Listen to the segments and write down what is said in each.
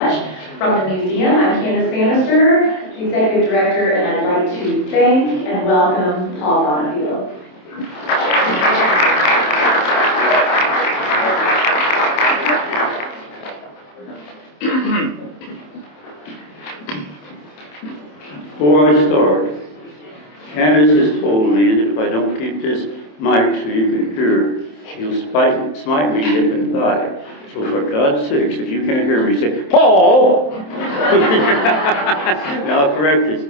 From the museum, I'm Candace Bannister, Executive Director, and I'd like to thank and welcome Paul Bonnifield. Before I start, Candace has told me that if I don't keep this mic so you can hear, she'll smite me hip and thigh. So for God's sakes, if you can't hear me, say, Paul! Now I'll correct this.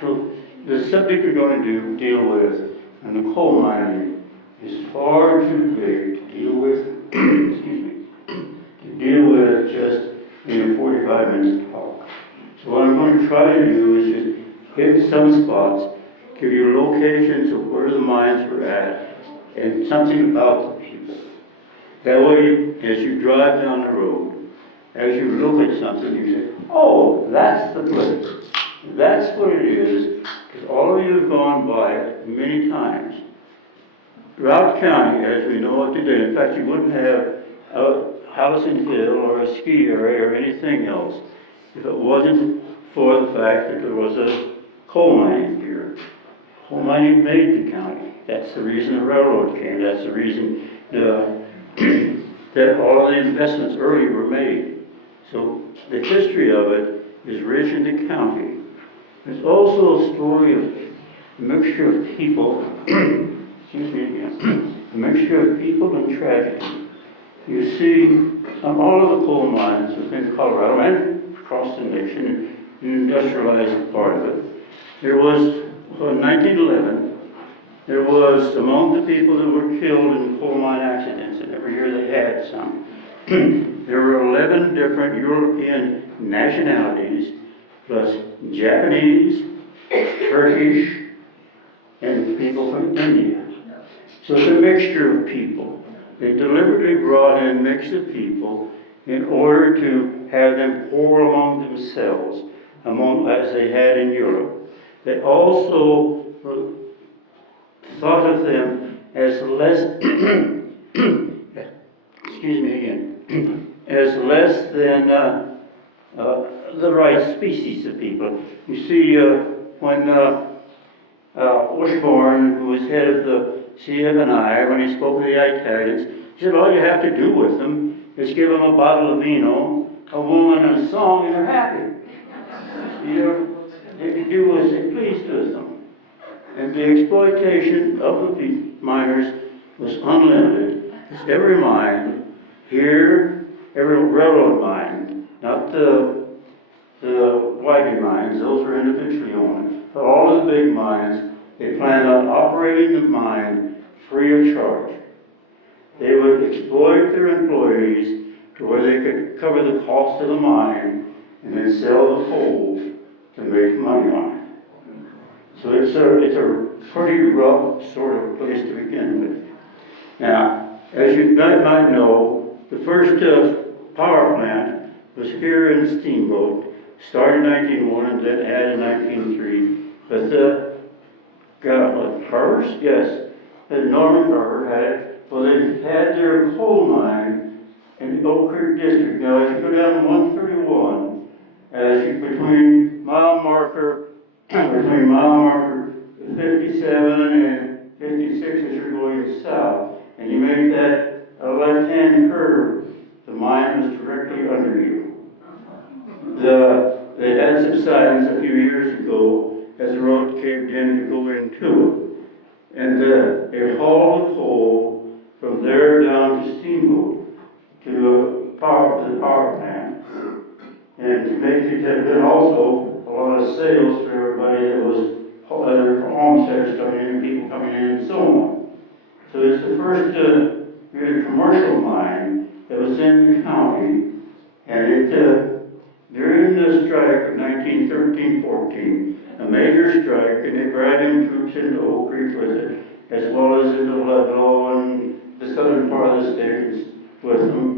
So the subject we're going to deal with in the coal mining is far too big to deal with, excuse me, to deal with just in a 45 minute talk. So what I'm going to try to do is just hit some spots, give you locations of where the mines were at, and something about the people. That way, as you drive down the road, as you look at something, you say, oh, that's the place. That's what it is, because all of you have gone by it many times. Routt County, as we know it today, in fact, you wouldn't have a Hallison Hill or a ski area or anything else if it wasn't for the fact that there was a coal mining here. Coal mining made the county. That's the reason the railroad came. That's the reason that all of the investments early were made. So the history of it is rich in the county. There's also a story of a mixture of people, excuse me again, a mixture of people and tragedy. You see, all of the coal mines within Colorado and across the nation, the industrialized part of it, there was, in 1911, there was, among the people that were killed in coal mine accidents, and every year they had some, there were 11 different European nationalities, plus Japanese, Turkish, and people from India. So it's a mixture of people. They deliberately brought in a mix of people in order to have them pour among themselves, as they had in Europe. They also thought of them as less, excuse me again, as less than the right species of people. You see, when Washburn, who was head of the CFNI, when he spoke to the Italians, he said, all you have to do with them is give them a bottle of vino, a woman, and a song, and they're happy. You know, they can do as they please with them. And the exploitation of the miners was unlimited. Because every mine here, every railroad mine, not the wagon mines, those were individually owned. But all of the big mines, they planned on operating the mine free of charge. They would exploit their employees to where they could cover the cost of the mine and then sell the coal to make money on it. So it's a pretty rough sort of place to begin with. Now, as you might know, the first power plant was here in Steamboat, started in 1901 and then added in 1903. But Hearst, yes, Norman Carver had it. Well, they had their coal mine in the Oak Creek District. Now, as you go down 131, between mile marker 57 and 56 as you're going south, and you make that a left-hand curve, the mine was directly under you. They had some signs a few years ago as the road caved in to go into it. And they hauled the coal from there down to Steamboat to the power plant. And to make it, there had been also a lot of sales for everybody that was for homesteaders coming in and people coming in and so on. So it's the first really commercial mine that was in the county, and it during the strike of 1913-14, a major strike, and they brought in troops into Oak Creek with it, as well as into Ludlow and the southern part of the state with them.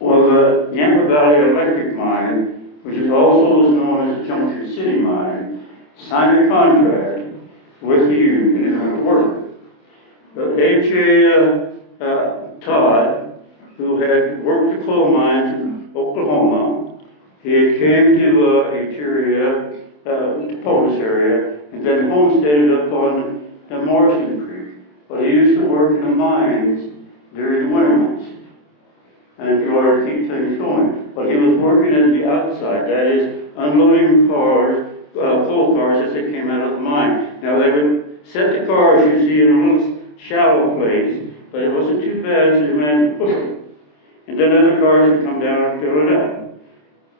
Well, the Yampa Valley Electric Mine, which is also known as the Junction City Mine, signed a contract with the union in order to work. But H.A. Todd, who had worked the coal mines in Oklahoma, came to Echuria, Polis area, and then homesteaded up on the Morrison Creek. But he used to work in the mines during the winter months, and in order to keep things going. But he was working at the outside, that is, unloading cars, coal cars as they came out of the mine. Now they would set the cars, you see, in a little shallow place, but it wasn't too bad, so they went to push them. And then other cars would come down and fill it up.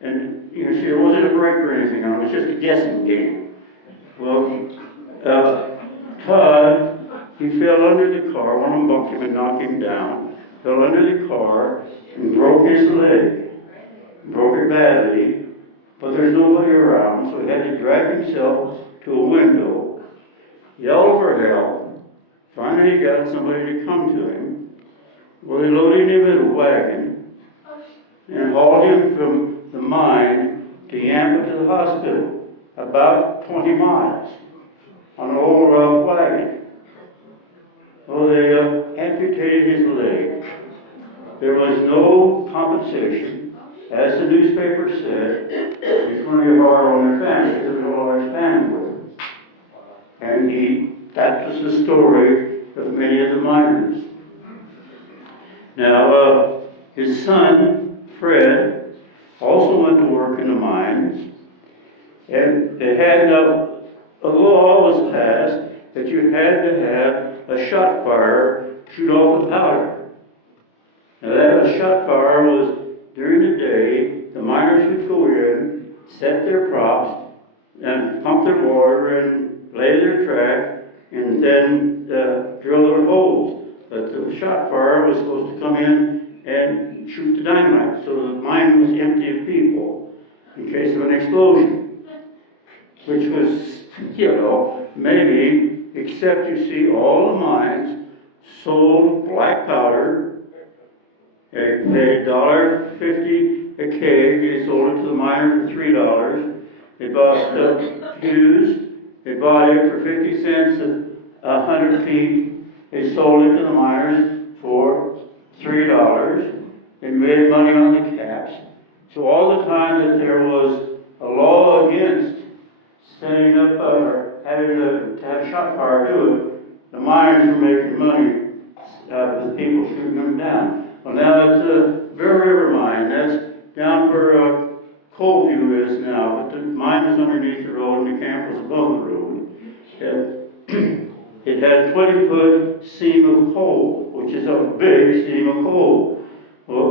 And you see, there wasn't a brake or anything on it, it was just a guessing game. Well, Todd, he fell under the car, one of them bumped him and knocked him down, fell under the car and broke his leg. Broke it badly, but there's nobody around, so he had to drag himself to a window, yell for help. Finally, he got somebody to come to him. Well, they loaded him in a wagon and hauled him from the mine to Yampa to the hospital, about 20 miles, on an old rough wagon. Well, they amputated his leg. There was no compensation. As the newspaper said, it's going to be hard on their family because it was a large family with him. And that was the story of many of the miners. Now, his son, Fred, also went to work in the mines, and they had a law was passed that you had to have a shot fire shoot off the powder. Now that shot fire was during the day. The miners would go in, set their props, and pump their water and lay their track, and then drill their holes. But the shot fire was supposed to come in and shoot the dynamite, so the mine was empty of people in case of an explosion, which was, maybe, except you see all the mines sold black powder. They paid $1.50 a keg. They sold it to the miner for $3. They bought the fuse. They bought it for 50 cents a 100 feet. They sold it to the miners for $3. They made money on the caps. So all the time that there was a law against setting up or having to have shot fire do it, the miners were making money with people shooting them down. Well, now it's a Bear River mine. That's down where Coalview is now, but the mine was underneath the road and the camp was above the road. It had a 20-foot seam of coal, which is a big seam of coal. Well,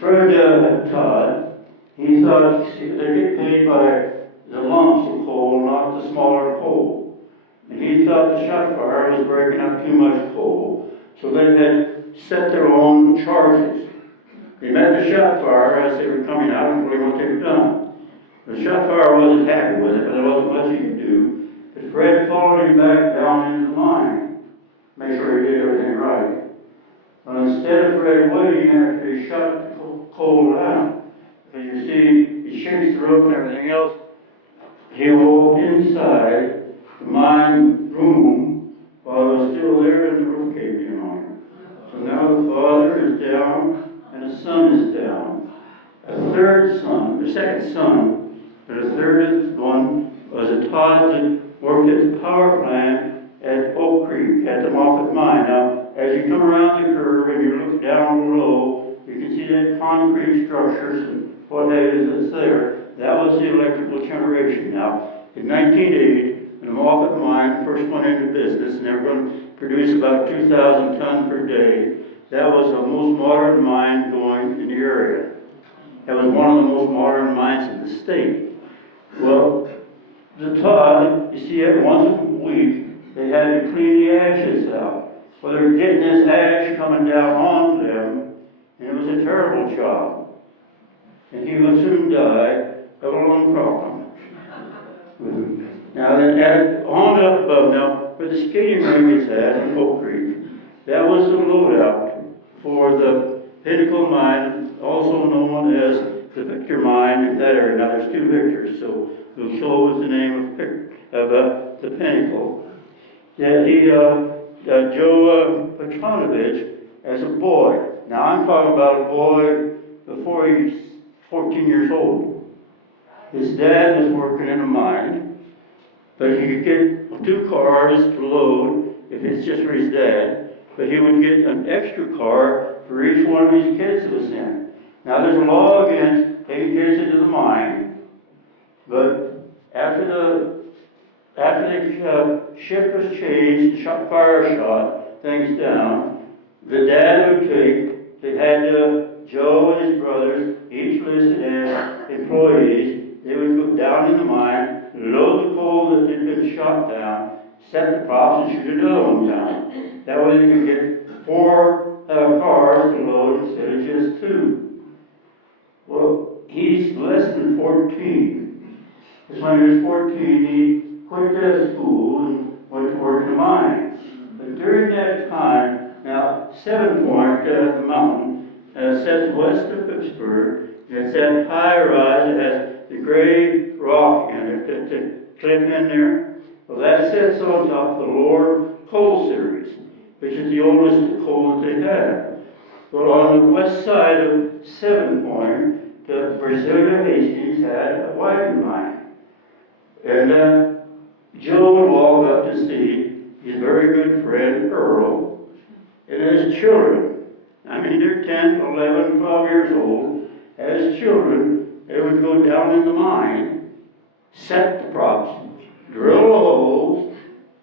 Fred Todd, he thought they get paid by the lumps of coal, not the smaller coal. And he thought the shot fire was breaking up too much coal, so they had set their own charges. They met the shot fire as they were coming out and told him what they'd done. The shot fire wasn't happy with it, but there wasn't much he could do. But Fred followed him back down into the mine, make sure he did everything right. But instead of Fred waiting after he shut the coal down, because you see, he shakes the rope and everything else, he walked inside the mine room while it was still there and the roof caved in on him. So now the father is down and the son is down. A third son, the second son, but a third one was a Todd that worked at the power plant at Oak Creek, at the Moffett mine. Now, as you come around the curve and you look down below, you can see that concrete structures and what that is that's there. That was the electrical generation. Now, in 1980, when the Moffett mine first went into business, and they were going to produce about 2,000 tons per day, that was the most modern mine going in the area. That was one of the most modern mines in the state. Well, the Todd, you see, every once a week, they had to clean the ashes out. Well, they were getting this ash coming down on them, and it was a terrible job. And he would soon die of a lung problem. Now, then, on up above, now, where the skating rink is at in Oak Creek, that was the loadout for the Pinnacle Mine, also known as the Victor Mine in that area. Now, there's two Victors, so we'll show the name of the Pinnacle. That Joe Petronovich, as a boy. Now, I'm talking about a boy before he's 14 years old. His dad was working in a mine, but he could get 2 cars to load if it's just for his dad, but he would get an extra car for each one of his kids that was in. Now there's a law against taking kids into the mine, but after the shift was changed, fire shot things down, the dad would take, they had Joe and his brothers, each listed as employees. They would go down in the mine, load the coal that had been shot down, set the props, and shoot another one down. That way they could get 4 cars to load instead of just 2. Well, he's less than 14. Because when he was 14, he quit school and went to work in the mine. But during that time, now 7 Point, the mountain, sits west of Pittsburgh, and it's that high rise. It has the gray rock in it, the cliff in there. Well, that sits on top of the lower coal series, which is the oldest coal that they have. Well, on the west side of 7 Point, the Brazilian Hastings had a wagon mine. And Joe would walk up to see his very good friend Earl and his children. I mean, they're 10, 11, 12 years old. As children, they would go down in the mine, set the props, drill the holes,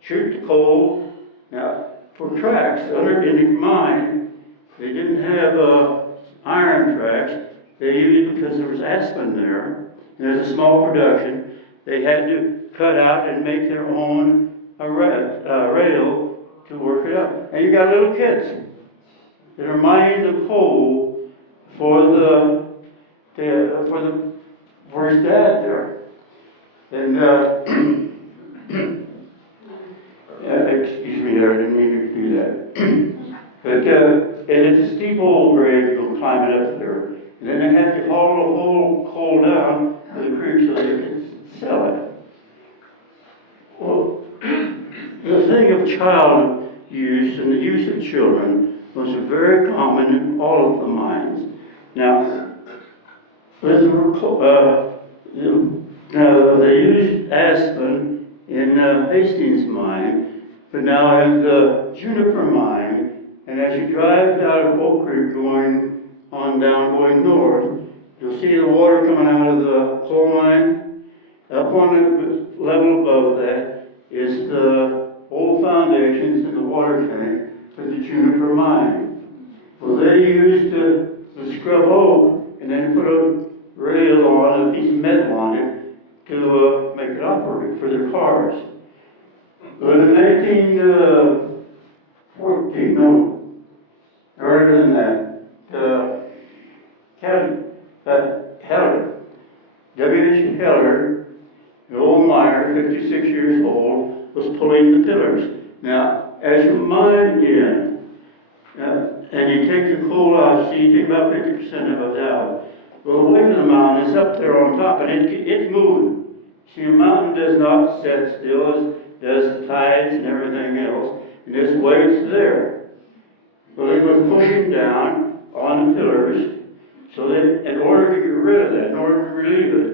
shoot the coal. Now, for tracks in the mine, they didn't have iron tracks. They used, because there was aspen there, and there's a small production, they had to cut out and make their own rail to work it up. And you got little kids that are mining the coal for his dad there. And excuse me there, I didn't mean to do that. But and it's a steep old grade, you'll climb it up there. And then they had to haul the whole coal down to the creek so they could sell it. Well, the thing of child use and the use of children was very common in all of the mines. Now, they used aspen in Hastings mine, but now in the Juniper mine, and as you drive out of Oak Creek going north, you'll see the water coming out of the coal mine. Up on the level above that is the old foundations and the water tank for the Juniper mine. Well, they used the scrub oak and then put a rail on, a piece of metal on it to make it operate for their cars. But in 1914, no, earlier than that, Heller, W.H. Heller, the old miner, 56 years old, was pulling the pillars. Now, as you mine in, and you take the coal out, so you take about 50% of it out. Well, the weight of the mountain is up there on top, and it's moving. See, the mountain does not set still, as does the tides and everything else, and this weight's there. Well, it was pushing down on the pillars, so that in order to get rid of that, in order to relieve it,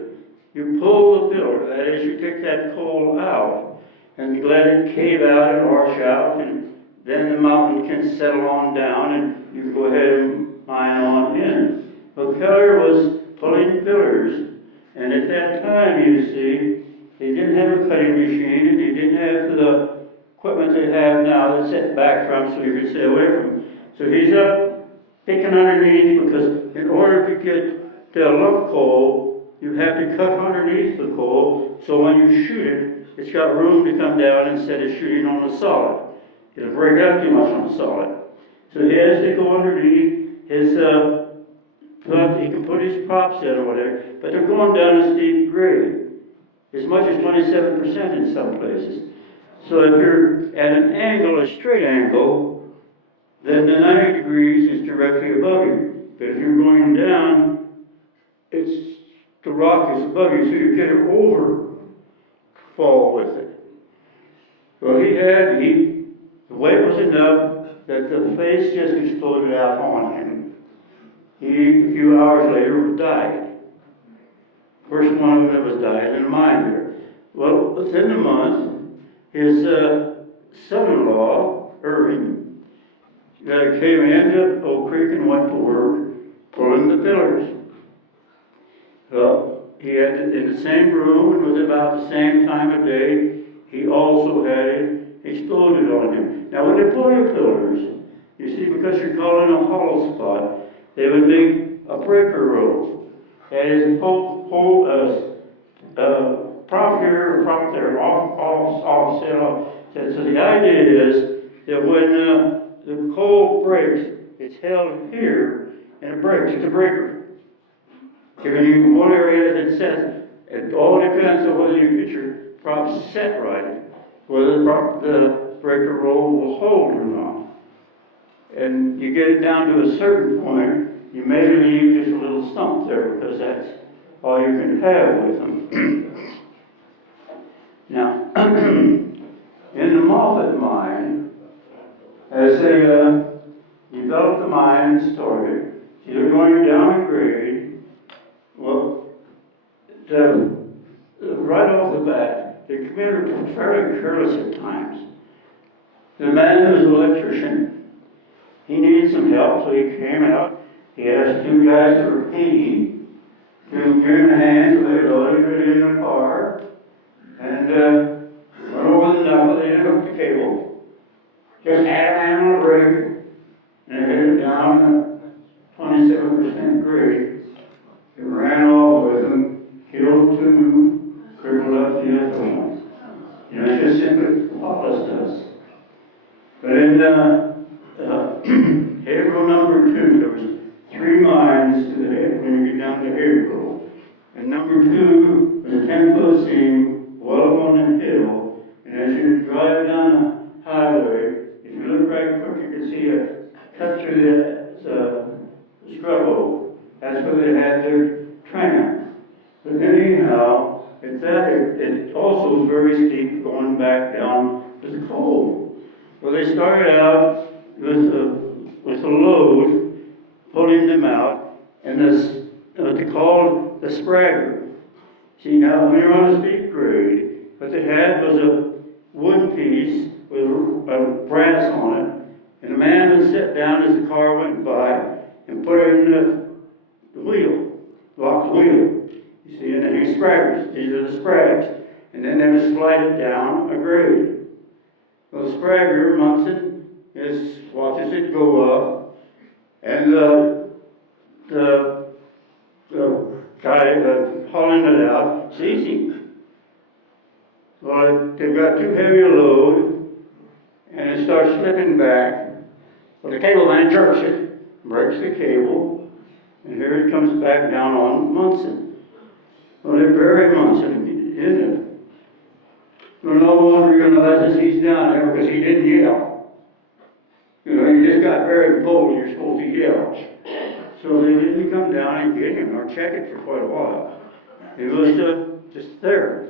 you pull the pillar, that is, you take that coal out, and you let it cave out and wash out, and then the mountain can settle on down, and you can go ahead and mine on in. But Keller was pulling pillars, and at that time, you see, they didn't have a cutting machine, and they didn't have the equipment they have now that's set back from, so you can stay away from them. So he's up picking underneath, because in order to get the lump coal, you have to cut underneath the coal, so when you shoot it, it's got room to come down instead of shooting on the solid. It'll break up too much on the solid. So he has to go underneath his, he can put his props in or whatever, but they're going down a steep grade, as much as 27% in some places. So if you're at an angle, a straight angle, then the 90 degrees is directly above you. But if you're going down, the rock is above you, so you get it over, fall with it. Well, the weight was enough that the face just exploded out on him. He, a few hours later, died. First one of them was died in a mine there. Well, within a month, his son-in-law, Irving, came into Oak Creek and went to work pulling the pillars. Well, he had it in the same room and was about the same time of day. He also had it exploded on him. Now, when they pull your pillars, you see, because you're caught in a hollow spot, they would make a breaker roll. That is, prop here or prop there, offset off. So the idea is that when the coal breaks, it's held here and it breaks. It's a breaker. Giving you one area that sets. It all depends on whether you get your props set right, whether the breaker roll will hold or not. And you get it down to a certain point, you may leave just a little stump there because that's all you can have with them. Now, in the Moffat mine, as they developed the mine and started, see, they're going down a grade. Well, right off the bat, the commander was fairly careless at times. The man was an electrician. He needed some help, so he came out. He asked two guys that were painting to give him a hand, so they loaded it in the car. And went over the knuckle, they didn't hook the cable. Just had a hand on the brake, and it hit it down a 27% grade. It ran off with him, killed two, crippled up the other one. You know, it's just simply lawlessness. But in Haverhill number 2, there was 3 mines to the head when you get down to Haverhill. And number 2 was a 10-foot seam well up on the hill. And as you drive down the highway, if you look right quick, you can see a cut through the scrub oak. That's where they had their tram. But anyhow, it also was very steep going back down to the coal. Well, they started out with a load, pulling them out, and this, what they called the spragger. See, now, when you're on a steep grade, what they had was a wood piece with a brass on it, and a man would sit down as the car went by and put it in the wheel, lock the wheel. You see, and then he spraggers. These are the sprags. And then they would slide it down a grade. Well, the spragger, Munson, watches it go up, and the guy hauling it out sees him. Well, they've got too heavy a load, and it starts slipping back. Well, the cable man jerks it, breaks the cable, and here it comes back down on Munson. Well, they bury Munson in it. Well, no one realizes he's down there because he didn't yell. You know, you just got buried cold, you're supposed to yell. So they didn't come down and get him or check it for quite a while. It was just there.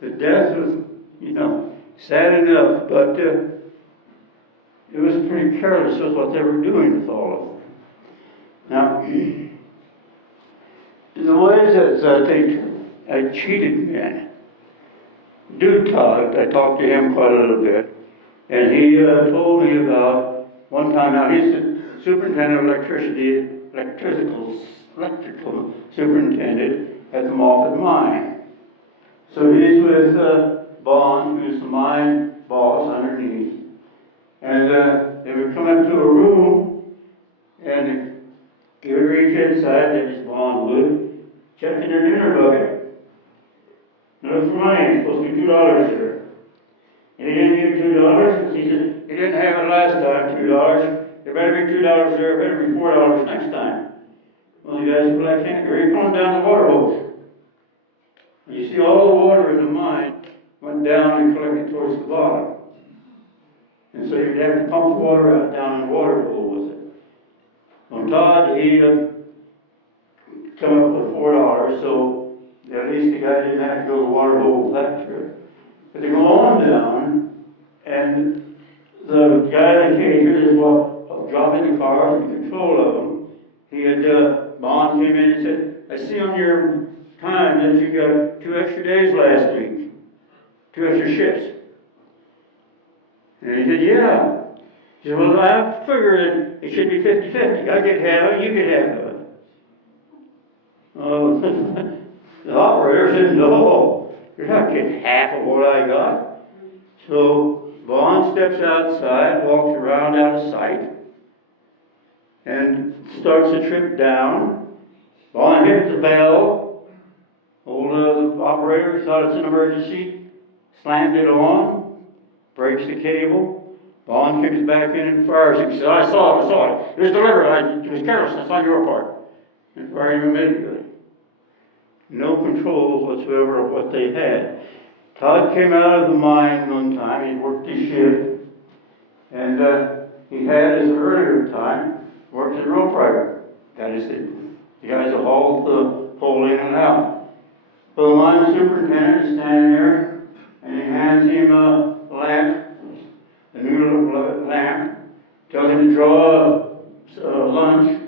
The death was, you know, sad enough, but it was pretty careless with what they were doing with all of them. Now, the ways that they cheated men. Dude Todd, I talked to him quite a little bit, and he told me about one time. Now he's the superintendent of electrical superintendent at the Moffat mine. So he's with Bond, who's the mine boss underneath, and they would come up to a room, and he would reach inside, that is Bond would, check in their dinner bucket. Look for money, it's supposed to be $2 there. And he didn't give $2, he said, he didn't have it last time, $2. There better be $2 there, better be $4 next time. Well, the guy said, well, I can't, you're pulling down the water hose. And you see all the water in the mine went down and collected towards the bottom. And so you'd have to pump the water out down in the water hole with it. On Todd, he come up with $4, so at least the guy didn't have to go to the water hole with that trip. But they go on down, and the guy that came here is dropping the cars in control of them. He had, Bond came in and said, I see on your time that you got 2 extra days last week, 2 extra shifts. And he said, yeah. He said, well, I figured it should be 50-50. I get half of it, you get half of it. The operator said, no, you're not getting half of what I got. So Vaughn steps outside, walks around out of sight, and starts the trip down. Vaughn hits the bell. The operator thought it's an emergency, slammed it on, breaks the cable. Vaughn kicks back in and fires it. He said, I saw it. It was deliberate. It was carelessness on your part. And fired him immediately. No control whatsoever of what they had. Todd came out of the mine one time. He worked his shift. And he had his earlier time worked as a rope rider. That is the guys that hauled the pole in and out. So the mine superintendent is standing there, and he hands him a lamp, a new lamp, tells him to draw lunch.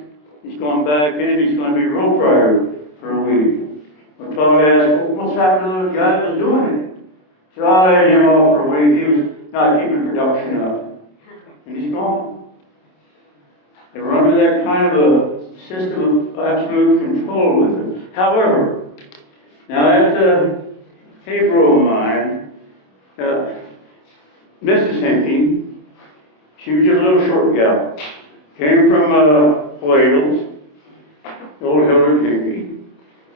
He's going back in, he's going to be rope rider for a week. Well, Todd asked, what's happened to the guy that was doing it? So I let him off for a week. He was not keeping production up. And he's gone. They were under that kind of a system of absolute control with it. However, now at the Hebrew mine, Mrs. Hinkey, she was just a little short gal, came from Wales, old Hillard Hinkey,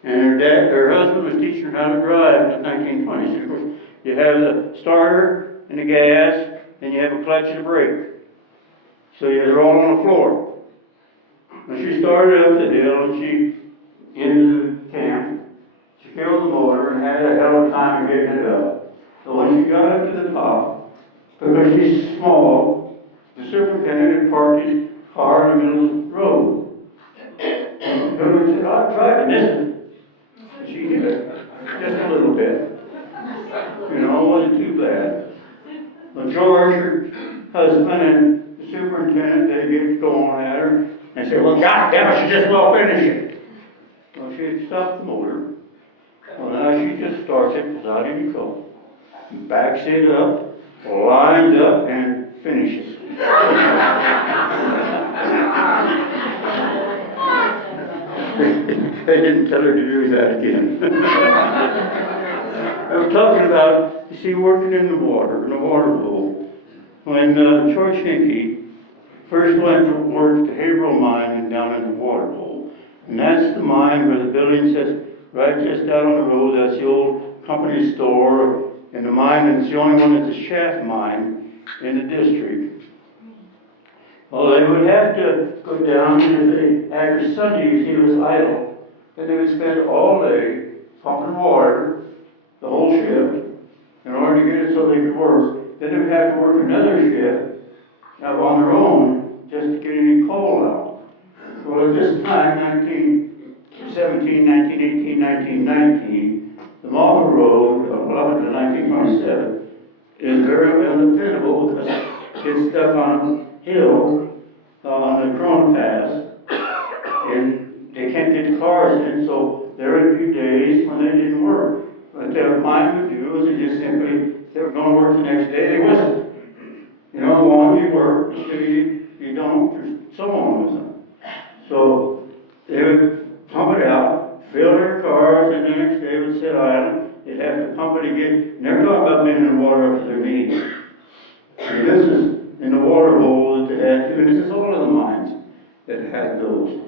and her husband was teaching her how to drive in the 1920s. Of course, you have the starter and the gas, and you have a clutch and a brake. So they're all on the floor. When she started up the hill and she into the camp, she killed the motor and had a hell of a time getting it up. So when she got up to the top, because she's small, the superintendent had parked his car in the middle of the road. And Hillary said, I tried to miss it. She hit it just a little bit. You know, it wasn't too bad. But George, her husband, and the superintendent, they get going at her and say, well, God damn it, she just well finish it. Well, she had stopped the motor. Well, now she just starts it without any trouble. Backs it up, lines up, and finishes. They didn't tell her to do that again. I'm talking about, you see, working in the water bowl. When George Hinkey first went to work at the Haverhill mine and down in the water bowl, and that's the mine where the building says, right just down on the road, that's the old company store, and the mine, and it's the only one that's a shaft mine in the district. Well, they would have to go down, and after Sunday, you see, it was idle. And they would spend all day pumping water, the whole shift, in order to get it so they could work. Then they would have to work another shift on their own just to get any coal out. Well, at this time, 1917, 1918, 1919, the Malta Road, up until 1927, is very undependable because it's stuck on a hill on the Corona Pass, and they can't get the cars in, so there would be days when they didn't work. What their mine would do is they just simply, if they were going to work the next day, they wasn't. You know, one you work, you don't, there's someone with them. So they would pump it out, fill their cars, and the next day would sit idle. They'd have to pump it again. And they're talking about being in the water up to their knees. And this is in the water hole that they had to, and this is all of the mines that had those.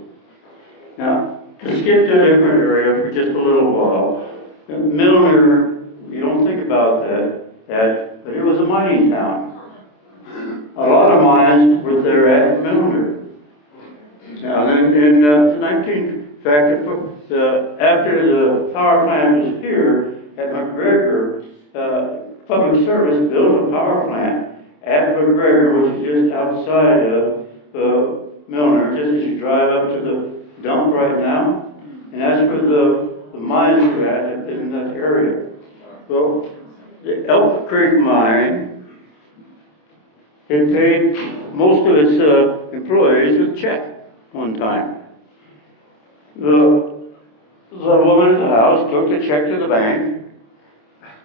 Now, to skip to a different area for just a little while, Milner, you don't think about that, but it was a mining town. A lot of mines were there at Milner. Now, in after the power plant was here at McGregor, Public Service built a power plant at McGregor, which is just outside of Milner, just as you drive up to the dump right now. And that's where the mines were at in that area. Well, the Elk Creek mine, it paid most of its employees with a check one time. The the woman at the house took the check to the bank,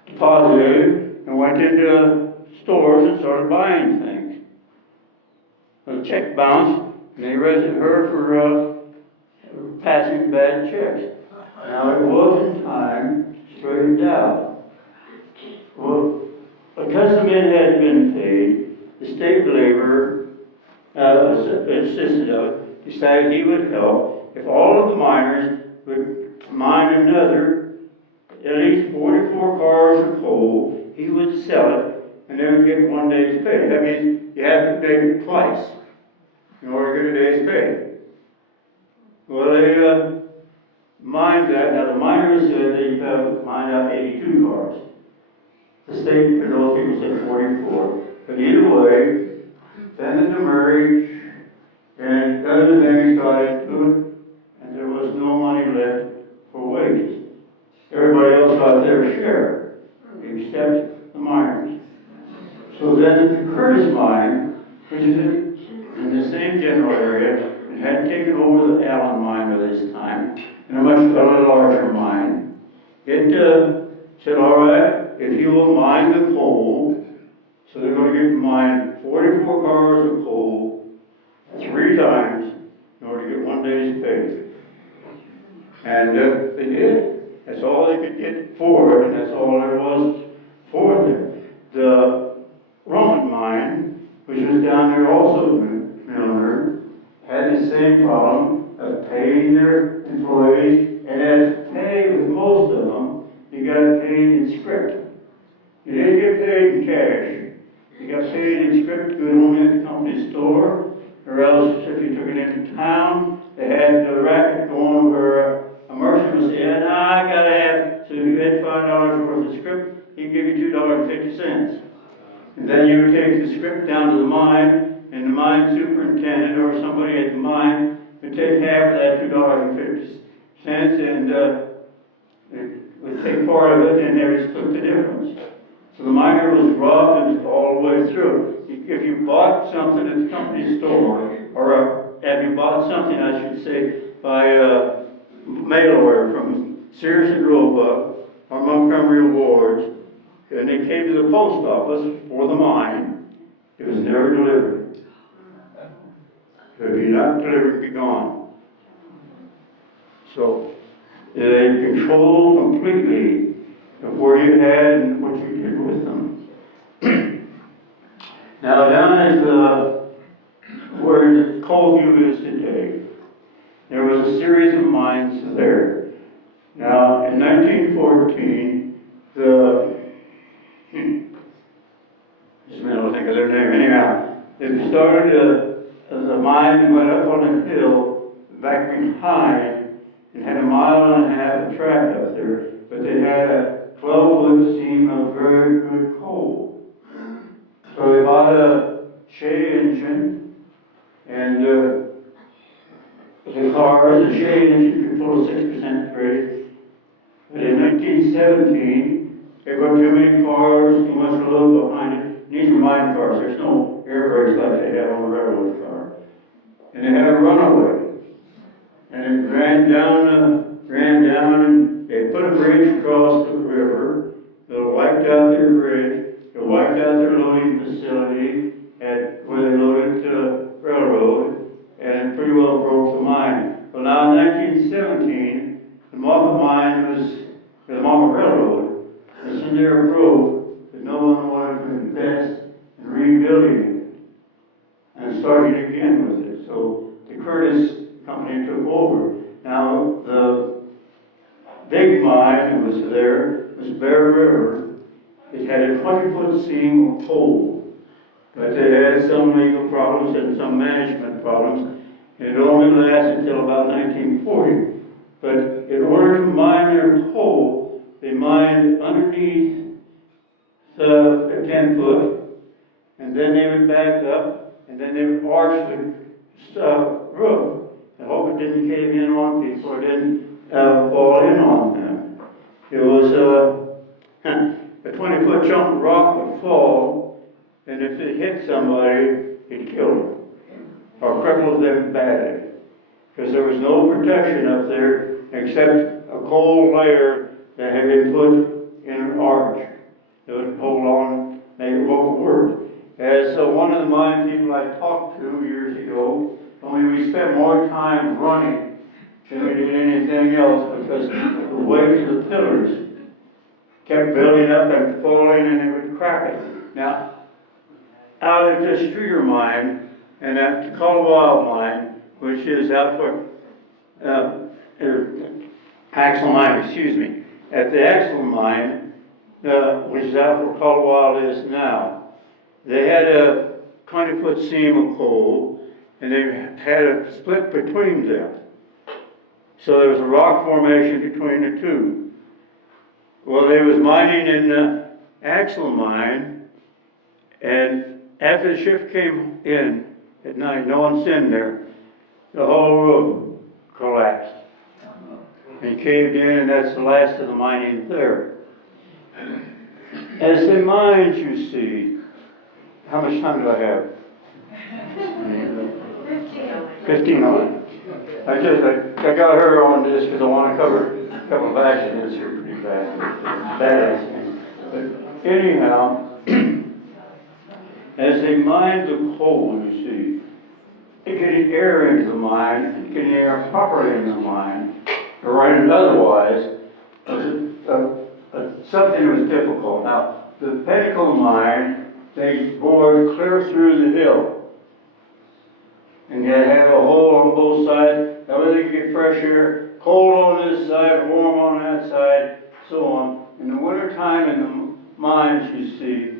deposited it, and went into stores and started buying things. The check bounced, and they arrested her for passing bad checks. Now, it was in time, straightened out. Well, because the men hadn't been paid, the state labor assistant of it decided he would help if all of the miners would mine another, at least 44 cars of coal. He would sell it, and they would get 1 day's pay. That means you have to pay twice in order to get a day's pay. Well, they mined that. Now, the miners said they mined out 82 cars. The state, for those people, said 44. But either way, then the demurrage and other things got into it, and there was no money left for wages. Everybody else got their share, except the miners. So then the Curtis mine, which is in the same general area, and had taken over the Allen mine by this time, in a much larger mine, it said, all right, if you will mine the coal, so they're going to get to mine 44 cars of coal 3 times in order to get 1 day's pay. And they did. That's all they could get for it, and that's all there was for them. The Roman mine, which was down there also in Milner, had the same problem of paying their employees, and as pay with most of them, you got paid in script. You didn't get paid in cash. You got paid in script going on in the company store, or else if you took it into town, they had the racket going where a merchant would say, I gotta have, so if you had $5 worth of script, he'd give you $2.50. And then you would take the script down to the mine, and the mine superintendent or somebody at the mine would take half of that $2.50 and would take part of it, and they would split the difference. So the miner was robbed all the way through. If you bought something at the company store, or have you bought something, I should say, by mail order from Sears and Roebuck or Montgomery Wards, and they came to the post office for the mine, it was never delivered. If you're not delivered, be gone. So they controlled completely of where you had and what you did with them. Now down at where the Coalview is today, there was a series of mines there. Now in 1914, just a minute, I'll think of their name. Anyhow, they started the mine and went up on a hill back behind and had 1.5 miles of track up there, but they had a 12-foot seam of very good coal. So they bought a Shea engine, and the cars, the Shea engine could pull a 6% grade. But in 1917, they put too many cars, too much load behind it. These were mine cars. There's no air brakes like they have on a railroad car. And they had a runaway. And it ran down, and they put a bridge across the river. They wiped out their bridge. They wiped out their loading facility where they loaded the railroad, and it pretty well broke the mine. Well, now in 1917, the Mama mine was, the Mama Railroad, was in there broke, but no one wanted to invest in rebuilding it and starting again with it. So the Curtis company took over. Now, the big mine that was there was Bear River. It had a 20-foot seam of coal, but they had some legal problems and some management problems, and it only lasted until about 1940. But in order to mine their coal, they mined underneath the 10-foot, and then they would back up, and then they would arch the roof. I hope it didn't cave in on people or didn't fall in on them. It was a 20-foot chunk of rock would fall, and if it hit somebody, it killed them or crippled them badly. because there was no protection up there except a coal layer that had been put in an arch that would hold on, make it won't work. As one of the mine people I talked to years ago told me we spent more time running than we did anything else because the weight of the pillars kept building up and falling and it would crack it. Now, out at the Streeter mine and at the Colorado mine, which is out for Axle mine, excuse me. At the Axle mine, which is out where Colorado is now, they had a 20-foot seam of coal, and they had a split between them. So there was a rock formation between the two. Well, they was mining in the Axle mine, and after the shift came in at night, no one's in there, the whole roof collapsed and caved in, and that's the last of the mining there. As they mined, you see, how much time do I have? 15 on. I got her on this because I want to cover a couple of accidents here pretty bad accidents. But anyhow, as they mined the coal, you see, getting air into the mine and getting air properly into the mine, or otherwise, something was difficult. Now, the Pinnacle mine, they bored clear through the hill. And you have a hole on both sides, that way they can get fresh air, cold on this side, warm on that side, so on. In the wintertime in the mines, you see,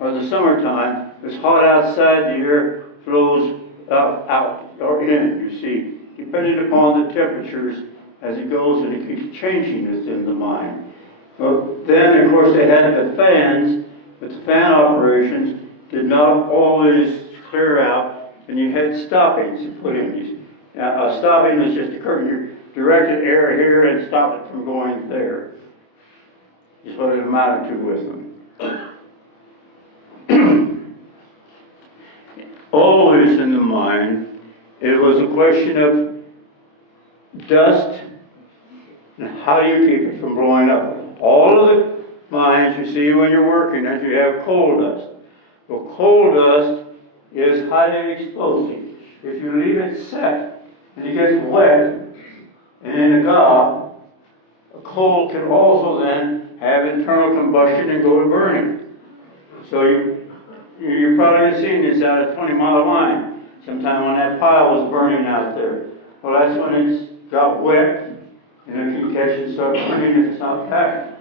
or the summertime, it's hot outside, the air flows out or in, you see, depending upon the temperatures as it goes, and it keeps changing within the mine. But then, of course, they had the fans, but the fan operations did not always clear out, and you had stoppings to put in. A stopping was just a curtain. You directed air here and stopped it from going there, is what it amounted to with them. Always in the mine, it was a question of dust and how do you keep it from blowing up. All of the mines you see when you're working, as you have coal dust. Well, coal dust is highly explosive. If you leave it set and it gets wet and in a gob, a coal can also then have internal combustion and go to burning. So you're probably seen this out at 20-mile line, sometime when that pile was burning out there. Well, that's when it's got wet and it can catch and start burning if it's not packed.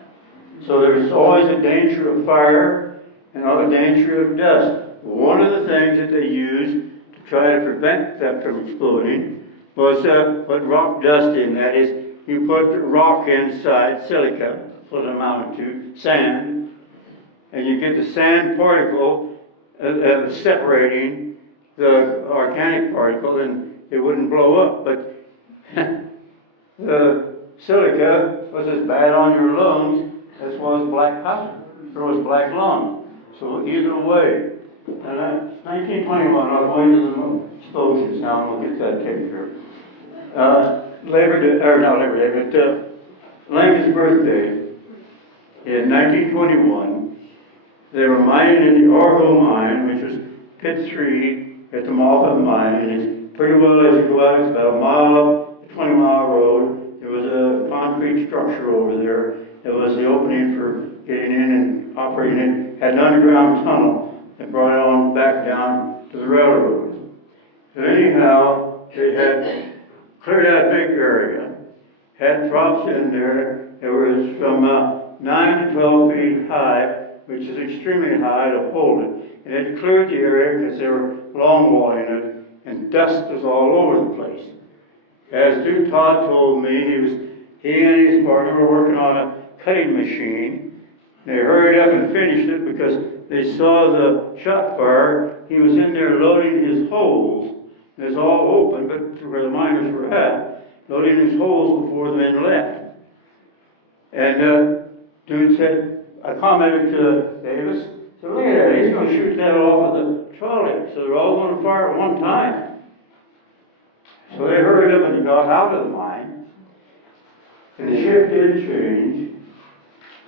So there's always a danger of fire and a danger of dust. One of the things that they used to try to prevent that from exploding was put rock dust in. That is, you put rock inside, silica, what it amounted to, sand, and you get the sand particle separating the organic particle, and it wouldn't blow up. But the silica was as bad on your lungs as was black powder. There was black lung. So either way. And 1921, I'll go into the explosions now, and we'll get that taken care of. Lincoln's birthday in 1921, they were mining in the Argo mine, which was Pit 3 at the Moffat mine, and it's pretty well as you go out, it's about a mile up the 20-mile road. There was a concrete structure over there. There was the opening for getting in and operating in, had an underground tunnel that brought it on back down to the railroad. So anyhow, they had cleared out a big area, had props in there that was from 9 to 12 feet high, which is extremely high to hold it. And it cleared the area because they were long-walling it, and dust was all over the place. As Duke Todd told me, he and his partner were working on a cutting machine. They hurried up and finished it because they saw the shot fire. He was in there loading his holes. It was all open, but where the miners were at, loading his holes before the men left. And Dude said, I commented to Davis, said, look at that, he's going to shoot that off of the trolley. So they're all going to fire at one time. So they hurried up and got out of the mine, and the ship did change.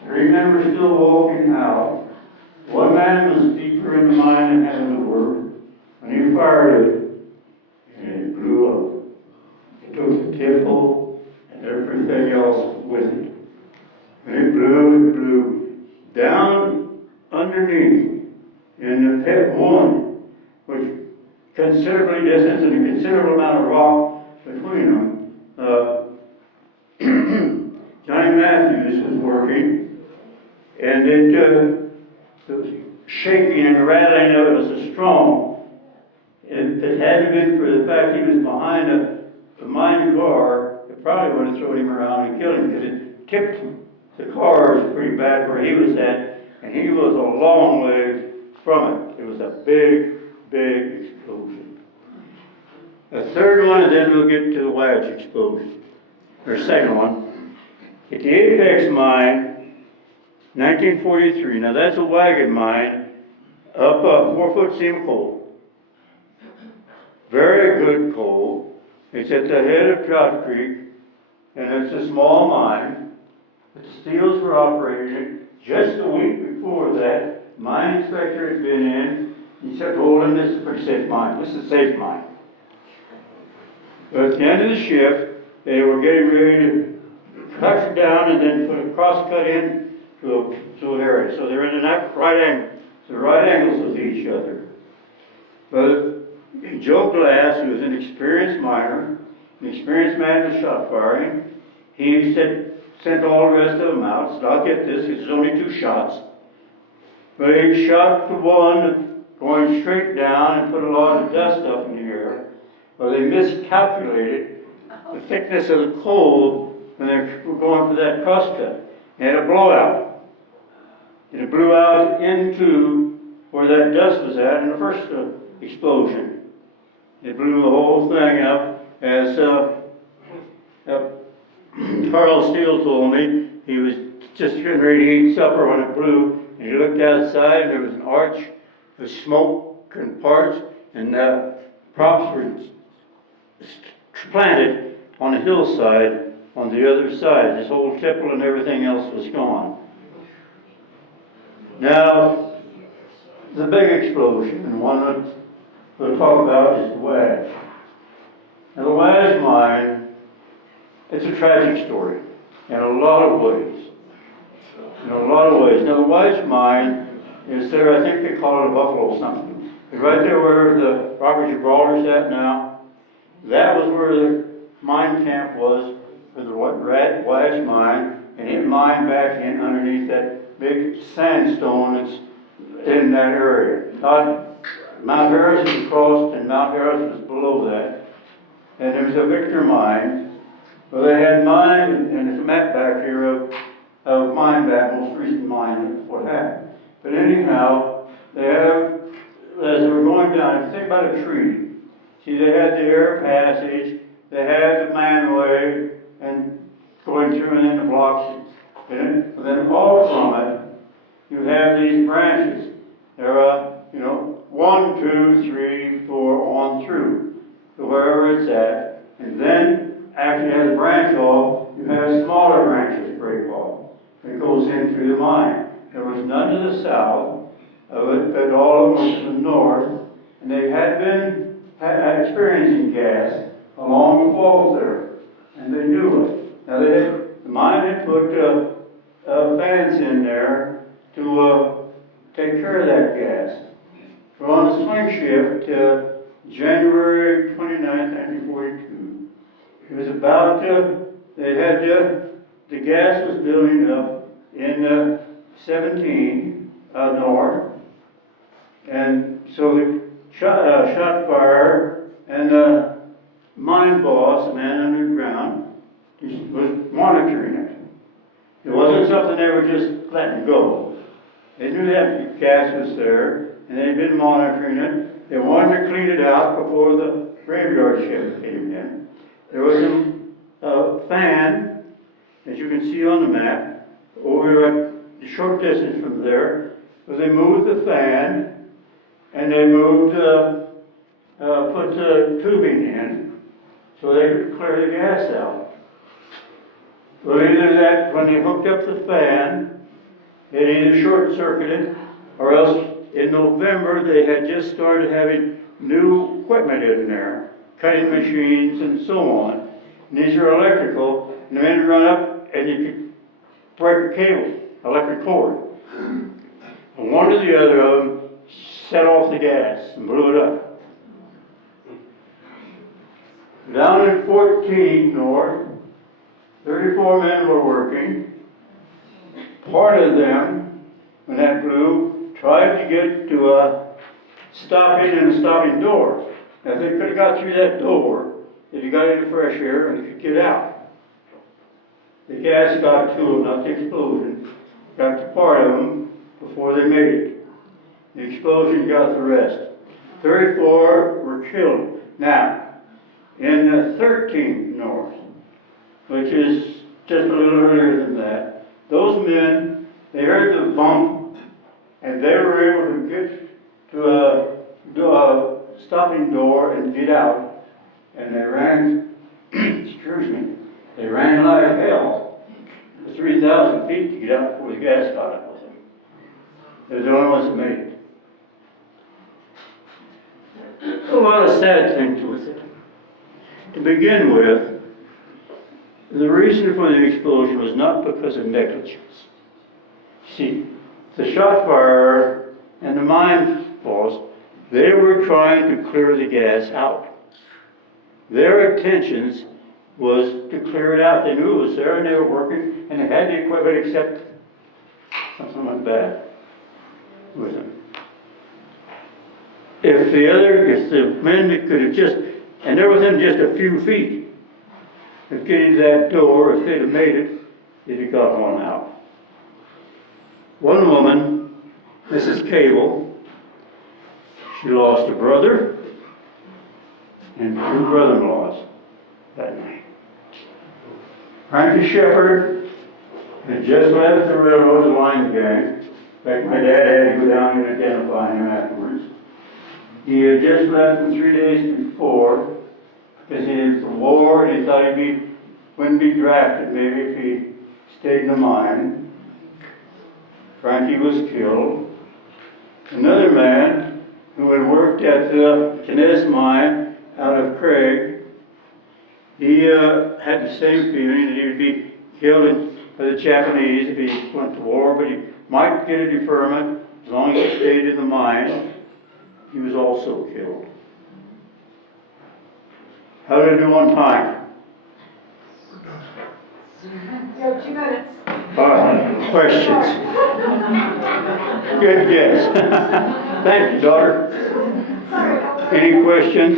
3 men were still walking out. One man was deeper in the mine and had the word, and he fired it, and it blew up. It took the temple and everything else with it. And it blew down underneath in the pit 1, which considerably distance and a considerable amount of rock between them. Johnny Matthews was working, and the shaking and rattling of it was so strong. If it hadn't been for the fact he was behind a mine car, it probably would have thrown him around and killed him, because it tipped the car was pretty bad where he was at, and he was a long way from it. It was a big, big explosion. A third one, and then we'll get to the Wadge explosion, or second one. At the Apex mine, 1943. Now that's a wagon mine, up a 4-foot seam of coal. Very good coal. It's at the head of Trout Creek, and it's a small mine. The steels were operating. Just a week before that, mine inspector had been in. He said, "Hold on, this is a pretty safe mine. This is a safe mine." But at the end of the shift, they were getting ready to cut it down and then put a cross cut in to an area. So they're in a right angle. So right angles with each other. But Joe Glass, who was an experienced miner, an experienced man with shot firing, he sent all the rest of them out. So I'll get this, because there's only 2 shots. But he shot the one going straight down and put a lot of dust up in the air. Well, they miscalculated the thickness of the coal when they were going for that crosscut. They had a blowout. And it blew out into where that dust was at in the first explosion. It blew the whole thing up. As Carl Steele told me, he was just getting ready to eat supper when it blew, and he looked outside, and there was an arch of smoke and parts, and props were planted on a hillside on the other side. This whole temple and everything else was gone. Now, the big explosion, and one that we'll talk about, is the Wadge. Now, the Wadge mine, it's a tragic story in a lot of ways. Now, the Wadge mine is there, I think they call it a Buffalo something. It's right there where the Robert Gibraltar's at now. That was where the mine camp was for the Wadge mine, and it mined back in underneath that big sandstone that's in that area. Mount Harris was crossed, and Mount Harris was below that. And there was a Victor mine. Well, they had mine, and there's a map back here of mine back, most recent mine, what happened. But anyhow, they have, as they were going down, if you think about a tree, see, they had the air passage, they had the manway, and going through, and then the blocks, and then off from it, you have these branches. There are, 1, 2, 3, 4, on through to wherever it's at. And then, after you have the branch off, you have smaller branches break off. It goes in through the mine. There was none to the south of it, but all of them were to the north. And they had been experiencing gas along the fault there. And they knew it. Now, the mine had put fans in there to take care of that gas. So on the swing shift, January 29th, 1942, it was about, they had, the gas was building up in 17 north. And so the shot fire and the mine boss, man underground, was monitoring it. It wasn't something they were just letting go. They knew that gas was there, and they'd been monitoring it. They wanted to clean it out before the graveyard shift came in. There was a fan, as you can see on the map, over at a short distance from there, where they moved the fan, and they moved, put the tubing in. So so they could clear the gas out. Well, either that, when they hooked up the fan, it either short-circuited, or else in November they had just started having new equipment in there, cutting machines and so on. And these are electrical, and the men would run up and you could break a cable, electric cord. And one or the other of them set off the gas and blew it up. Down in 14 North, 34 men were working. Part of them, when that blew, tried to get to a stopping and a stopping door. Now, if they could have got through that door, if you got into fresh air and could get out. The gas got to them, not the explosion. Got to part of them before they made it. The explosion got the rest. 34 were killed. Now, in the 13th North, which is just a little earlier than that, those men, they heard the bump, and they were able to get to a stopping door and get out. And they ran, excuse me, they ran like hell, 3,000 feet to get out before the gas caught up with them. They're the only ones that made it. A lot of sad things with it. To begin with, the reason for the explosion was not because of negligence. See, the shot fire and the mine falls, they were trying to clear the gas out. Their intentions was to clear it out. They knew it was there and they were working and they had the equipment, except something went bad with them. If the men that could have just, and they're within just a few feet of getting to that door, if they'd have made it, they'd have got one out. One woman, Mrs. Cable, she lost a brother and 2 brother-in-laws that night. Frankie Shepherd had just left the railroad line gang. In fact, my dad had to go down and identify him afterwards. He had just left him 3 days before because he was the war and he thought wouldn't be drafted maybe if he stayed in the mine. Frankie was killed. Another man who had worked at the Knez mine out of Craig, he had the same feeling that he would be killed by the Japanese if he went to war, but he might get a deferment as long as he stayed in the mine. He was also killed. How did I do on time? You have 2 minutes. Questions? Good guess. Thank you, daughter. Sorry. Any questions?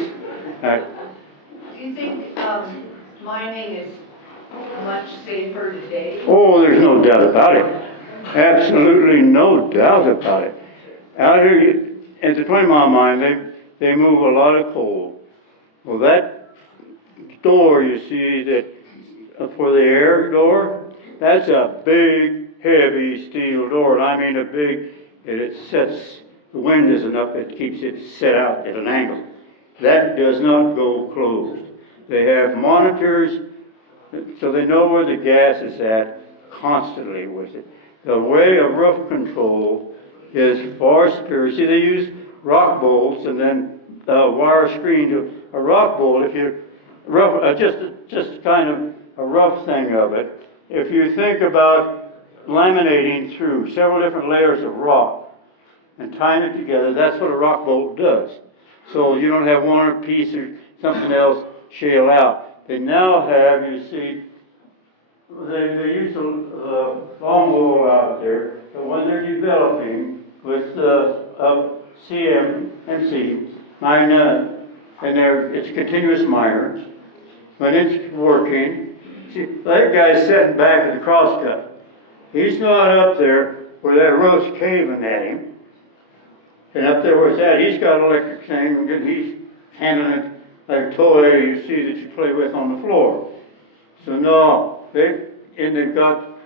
Do you think mining is much safer today? Oh, there's no doubt about it. Absolutely no doubt about it. Out here, at the 20 Mile Mine, they move a lot of coal. Well, that door you see that for the air door, that's a big, heavy steel door. And I mean a big, it sets, the wind is enough, it keeps it set out at an angle. That does not go closed. They have monitors, so they know where the gas is at constantly with it. The way of roof control is far superior. See, they use rock bolts and then wire screen to a rock bolt. If you just kind of a rough thing of it. If you think about laminating through several different layers of rock and tying it together, that's what a rock bolt does. So you don't have one piece or something else shale out. They now have, you see, they use the foam hole out there, but when they're developing with CMC, mine, and it's continuous miners, when it's working, see, that guy's sitting back at the crosscut. He's not up there where that roof's caving at him. And up there where it's at, he's got an electric thing, and he's handling it like a toy you see that you play with on the floor. So no, they've got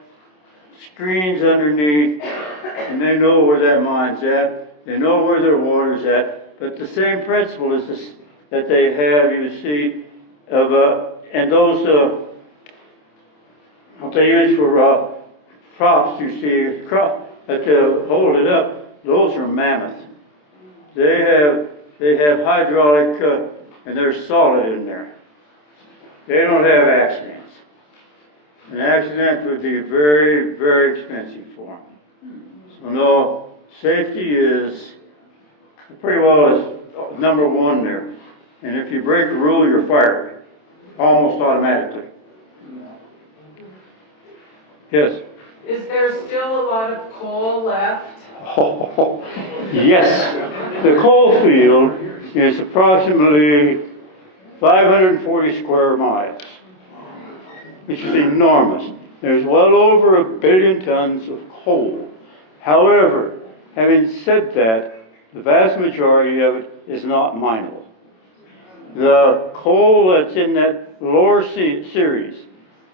screens underneath, and they know where that mine's at. They know where their water's at. But the same principle is this, that they have, you see, and those, what they use for props, you see, that hold it up, those are mammoth. They have hydraulic, and they're solid in there. They don't have accidents. An accident would be very, very expensive for them. So no, safety is pretty well is number one there. And if you break a rule, you're fired, almost automatically. Yes? Is there still a lot of coal left? Oh, yes. The coal field is approximately 540 square miles, which is enormous. There's well over 1 billion tons of coal. However, having said that, the vast majority of it is not mineable. The coal that's in that lower series,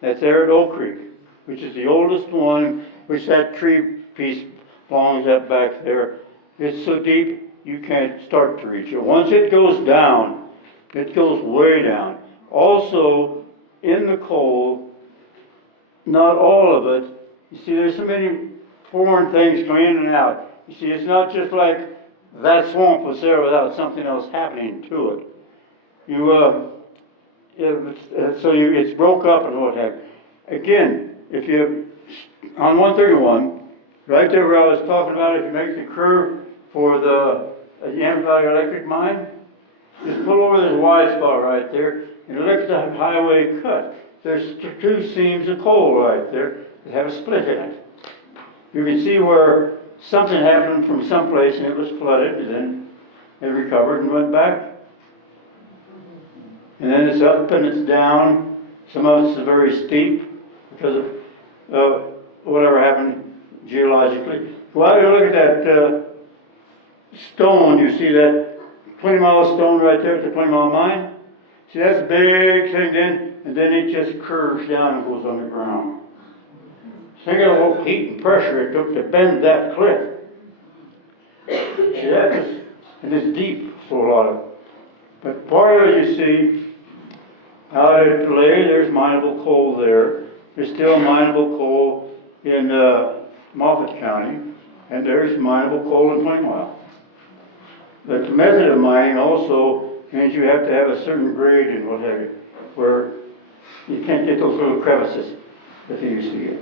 that's there at Oak Creek, which is the oldest one, which that tree piece belongs up back there, it's so deep you can't start to reach it. Once it goes down, it goes way down. Also, in the coal, not all of it, you see there's so many foreign things going in and out. You see, it's not just like that swamp was there without something else happening to it. It's broke up and what have you. Again, if you, on 131, right there where I was talking about, if you make the curve for the Yam Valley Electric Mine, just pull over this wide spot right there and look at the highway cut. There's two seams of coal right there that have a split in it. You can see where something happened from someplace and it was flooded, and then it recovered and went back. And then it's up and it's down. Some of it's very steep because of whatever happened geologically. Well, you look at that stone, you see that 20-mile stone right there at the 20-mile mine? See, that's a big thing then, and then it just curves down and goes underground. Think of the heat and pressure it took to bend that cliff. See, and it's deep for a lot of it. But part of it, you see, out at Lay, there's mineable coal there. There's still mineable coal in Moffat County, and there's mineable coal in 20 Mile. But the method of mining also means you have to have a certain grade and what have you, where you can't get those little crevices that you used to get.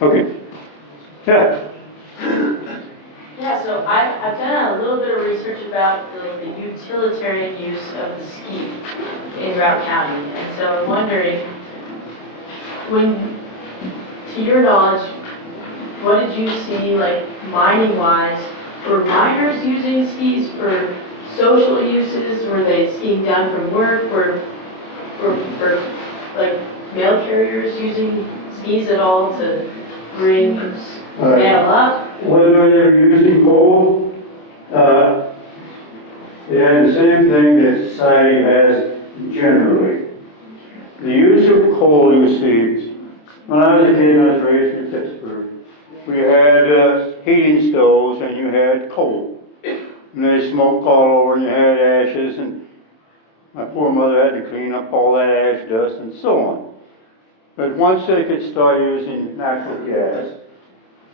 Okay. Yeah. Yeah, so I've done a little bit of research about the utilitarian use of the ski in Routt County. And so I'm wondering, to your knowledge, what did you see, like, mining-wise? Were miners using skis for social uses? Were they skiing down from work? Were like, mail carriers using skis at all to bring mail up? Whether they're using coal, and the same thing that society has generally. The use of coal, you see, when I was a kid, I was raised in Pittsburgh. We had heating stoves and you had coal. And they smoked all over and you had ashes, and my poor mother had to clean up all that ash dust and so on. But once they could start using natural gas,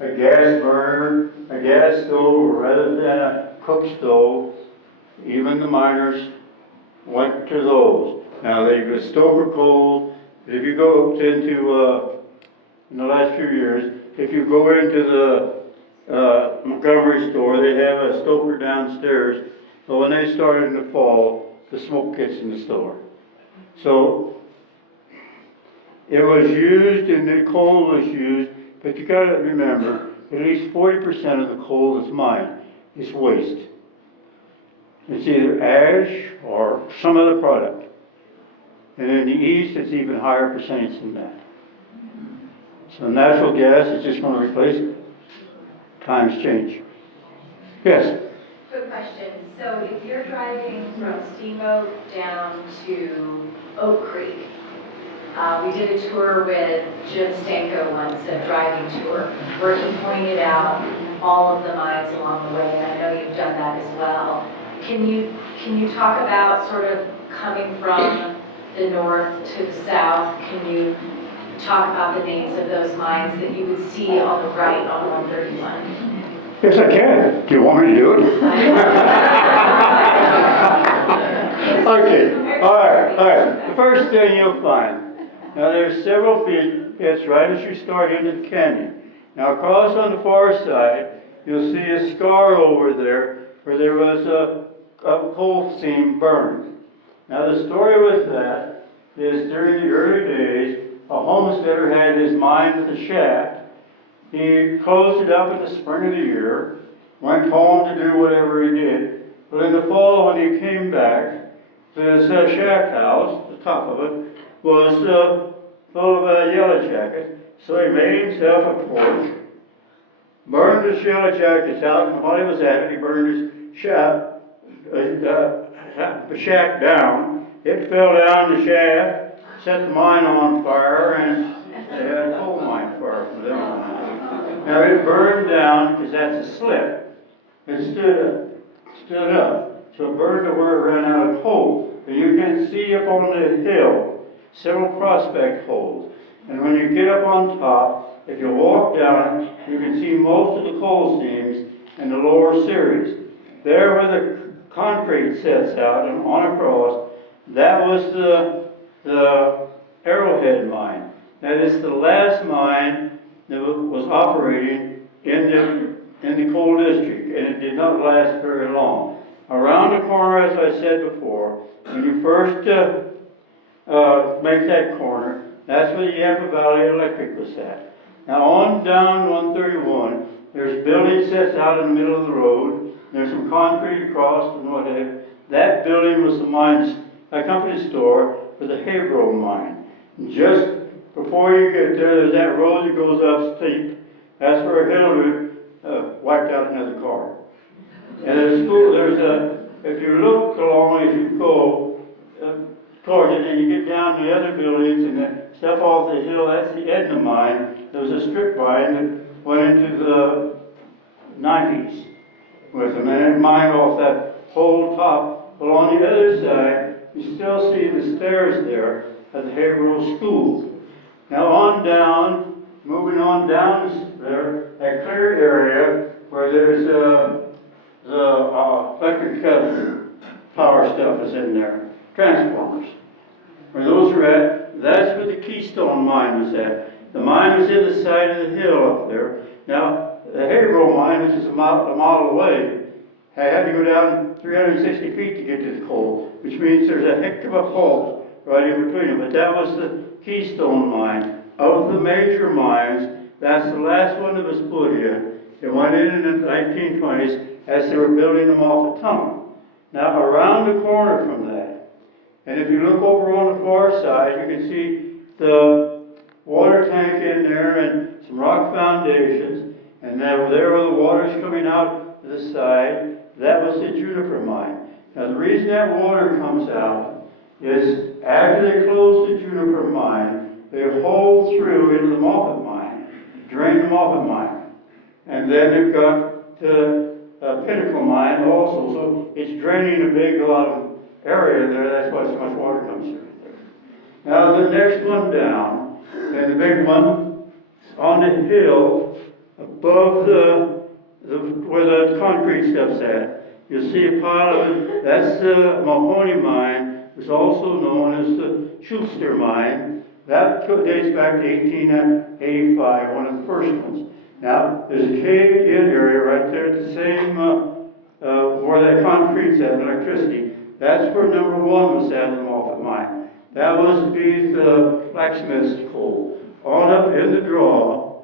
a gas burner, a gas stove rather than a cook stove, even the miners went to those. Now they could stoke coal, but if you go into, in the last few years, if you go into the Montgomery store, they have a stoker downstairs. But when they started in the fall, the smoke gets in the store. So it was used and the coal was used, but you got to remember, at least 40% of the coal that's mined is waste. It's either ash or some other product. And in the east, it's even higher percentage than that. So natural gas is just going to replace it. Times change. Yes? Quick question. So if you're driving from Steamboat down to Oak Creek, we did a tour with Jim Stanko once, a driving tour, where he pointed out all of the mines along the way, and I know you've done that as well. Can you talk about sort of coming from the north to the south? Can you talk about the names of those mines that you would see on the right on 131? Yes, I can. Do you want me to do it? Okay, all right. The first thing you'll find, now there's several pits right as you start into the canyon. Now across on the far side, you'll see a scar over there where there was a coal seam burned. Now the story with that is during the early days, a homesteader had his mine with a shaft. He closed it up in the spring of the year, went home to do whatever he did. But in the fall when he came back, his shaft house, the top of it, was full of yellow jackets. So he made himself a porch, burned his yellow jackets out, and while he was at it, he burned his shack down. It fell down the shaft, set the mine on fire, and they had a coal mine fire from them on. Now it burned down because that's a slip. It stood up. So it burned to where it ran out of coal. And you can see up on the hill several prospect holes. And when you get up on top, if you walk down it, you can see most of the coal seams in the lower series. There where the concrete sets out and on across, that was the Arrowhead mine. That is the last mine that was operating in the coal district, and it did not last very long. Around the corner, as I said before, when you first make that corner, that's where the Yampa Valley Electric was at. Now on down 131, there's building sets out in the middle of the road. There's some concrete across and whatever. That building was the mine's, a company store for the Hebron mine. And just before you get there, there's that road that goes up steep. That's where Hillary wiped out another car. And if you look along as you go towards it, and you get down to the other buildings and the stuff off the hill, that's the Edna mine. There was a strip mine that went into the 90s with them, and it mined off that whole top. But on the other side, you still see the stairs there at the Haverhill School. Now on down, moving on down there, that clear area where there's the electric power stuff is in there, transformers. Where those are at, that's where the Keystone mine was at. The mine was in the side of the hill up there. Now, the Haverhill mine, which is a mile away, had to go down 360 feet to get to the coal, which means there's a heck of a fault right in between them. But that was the Keystone mine. Of the major mines, that's the last one that was put in. It went in the 1920s as they were building them off a tunnel. Now, around the corner from that, and if you look over on the far side, you can see the water tank in there and some rock foundations. And now there where the water's coming out to the side, that was the Juniper mine. Now the reason that water comes out is after they close the Juniper mine, they hole through into the Moffat mine, drain the Moffat mine. And then they've got the Pinnacle mine also, so it's draining a lot of area there. That's why so much water comes through there. Now the next one down, and the big one on the hill above where the concrete stuff's at, you'll see a pile of it. That's the Mahoney mine. It's also known as the Schuster mine. That dates back to 1885, one of the first ones. Now, there's a caved-in area right there at the same, where that concrete's at, electricity. That's where number one was at in the Moffat mine. That was to be the blacksmith's coal. On up in the draw,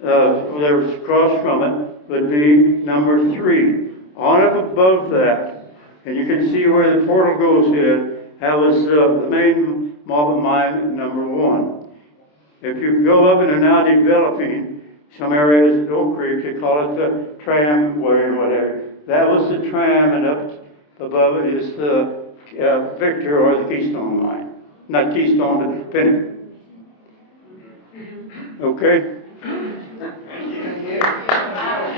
there was across from it, would be number 3. On up above that, and you can see where the portal goes in, that was the main Moffat mine, number 1. If you go up and are now developing some areas at Oak Creek, they call it the tramway or whatever. That was the tram, and up above it is the Victor or the Keystone mine. Not Keystone, but Pinnacle. Okay?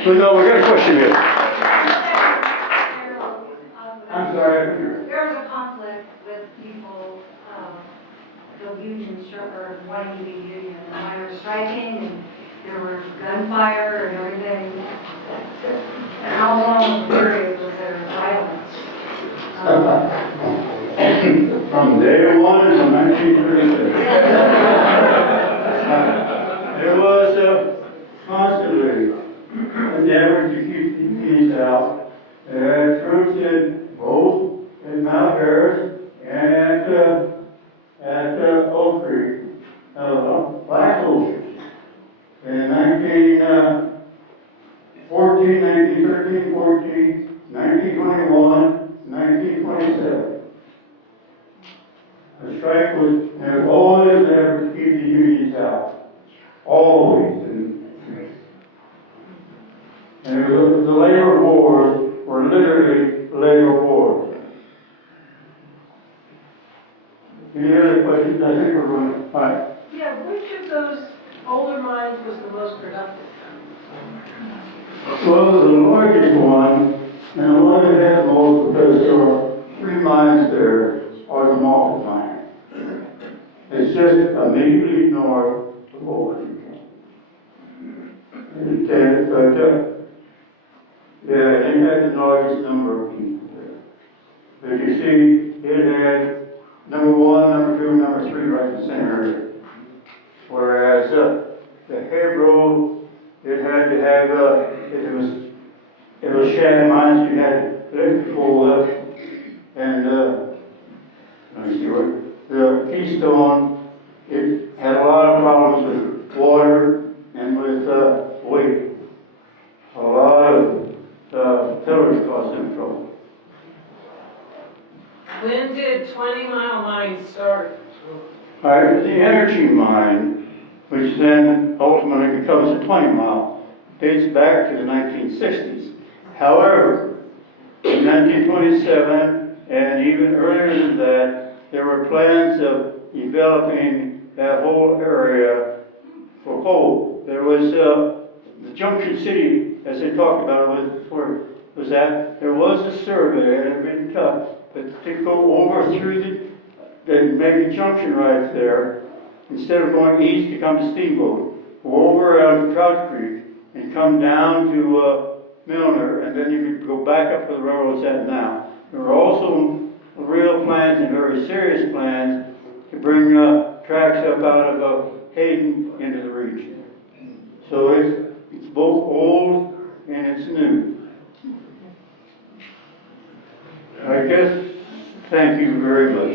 So no, we got a question here. Harold, I'm sorry, I couldn't hear. There was a conflict with people, the union or wanting to be union, and miners striking, and there was gunfire and everything. And how long period was there violence? From day one to 1936. There was constantly an effort to keep the peace out. Troops in both in Mount Harris and at Oak Creek, Black soldiers. In 1914, 1913, 14, 1921, 1927. The strike was always an effort to keep the unions out. Always. And the labor wars were literally labor wars. Any other questions? I think we're going to fight. Yeah, which of those older mines was the most productive? Well, the largest one, and the one that had the most, because there are 3 mines there, are the Moffett mine. It's just immediately north of Oak Creek. Yeah, it had the largest number of people there. But you see, it had number 1, number 2, number 3 right in the center. Whereas the Hebrew, it had to have, it was shad mines, you had electrical and let me see what, the Keystone, it had a lot of problems with water and with weight. A lot of pillars caused them trouble. When did 20 Mile Mine start? The energy mine, which then ultimately becomes a 20 mile, dates back to the 1960s. However, in 1927 and even earlier than that, there were plans of developing that whole area for coal. There was the Junction City, as they talked about it, was that there was a survey, and it had been tough, but to go over through the maybe junction right there, instead of going east to come to Steamboat, go over out to Trout Creek and come down to Milner, and then you could go back up to the railroad's at now. There were also real plans and very serious plans to bring tracks up out of Hayden into the region. So it's both old and it's new. I guess, thank you very much.